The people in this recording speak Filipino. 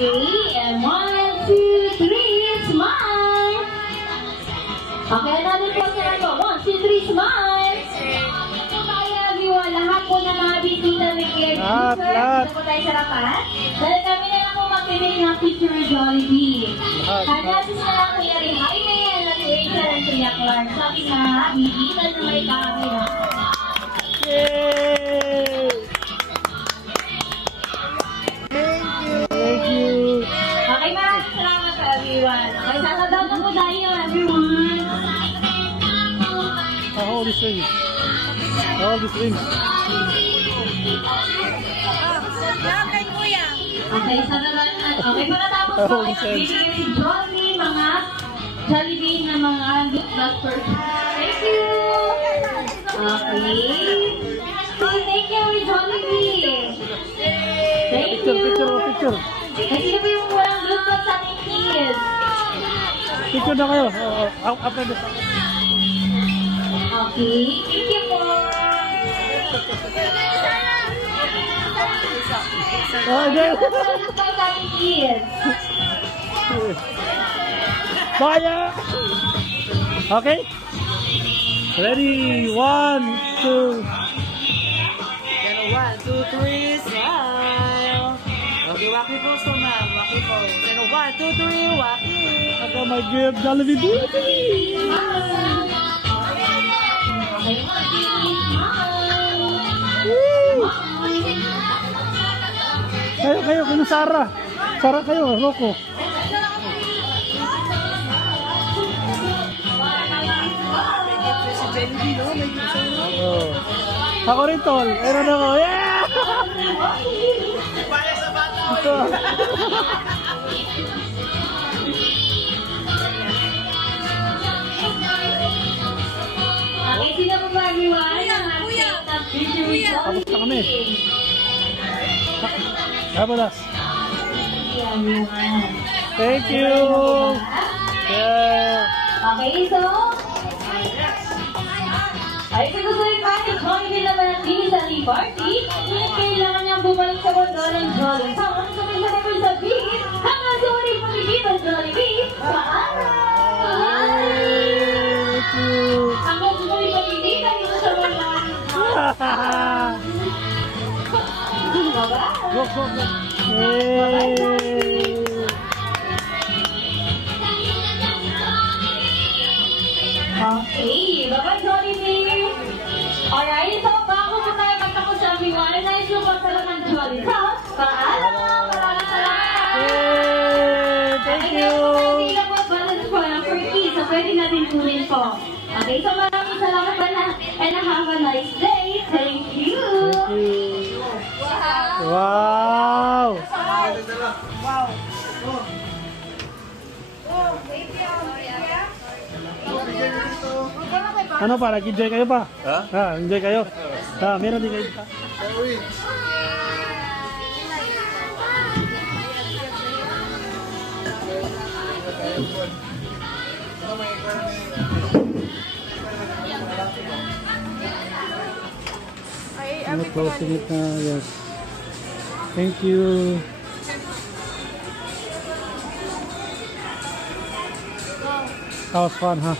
Okay, and 1, 2, 3, smile. Okay, another po sa number. 1, 2, 3, smile. Tayo everyone, lahat po na mga bisita ni Care Juicer. Dito po tayo sa rapat. Dahil kami na lang po mag-make ng picture with Jollibee. Kanasis na lang Kuya Jaime at Rachel and Kuya Clark. Sabi na, bibita na may camera. Yay! Thank you. Okay, maraming salamat po everyone. Okay, sasabaw na po tayo everyone. Hold this ring. Hold this ring. Okay, sasabaw na. Okay, pagkatapos po ay bibigyan si Jollibee mga Jollibee na mga look back for. Thank you. Okay. So, thank you, Jollibee. Thank you. Picture. Kasi na po yung walang look back sa ating kids. Picture na kayo. After this. Okay, thank you po. Look back sa ating kids. Fire! Okay? Ready? 1, 2. 1, 2, 3, smile. Okay, waki po, so ma'am. Waki po. 1, 2, 3, waki. I got my gift, Jollibee Beauty! Kayo, kung Sarah. Sarah kayo, Rocco. Oh. Ako rin, tol. Meron ako. Yeah! Para sa bata. Ito. Okay, sino po ba everyone? Tapos na kami. Kabalas. Thank you. Yeah. Okay, so ay pagkusulit pa si Jollibee naman ang Disney Party. Ngunit kailangan niyang bumalik sa mundo ng Jolly Town. So minsan ko sabihin, hanggang sa ulit pag-ibig ng Jollibee, paalam! Thank you. Hanggang sa ulit pag-ibig ng sa mundo. Bye-bye! Go. Yay! Okay, bye-bye Jollibee! Alright, so bago po tayo magtapos sa everyone, nais yung pagsalang ng Jolly Town. Paalam! Maraming salamat! Yay! Thank you! Ay, po balance po ng 40, so pwede natin kunin po. Okay, so maraming salamat po na and have a nice day. Thank you! Wow! Ano pa? Nag-enjoy kayo pa? Ha? Enjoy kayo? Ha? Meron din kayo pa? Ano, closing it na, yes. Thank you. That was fun, huh?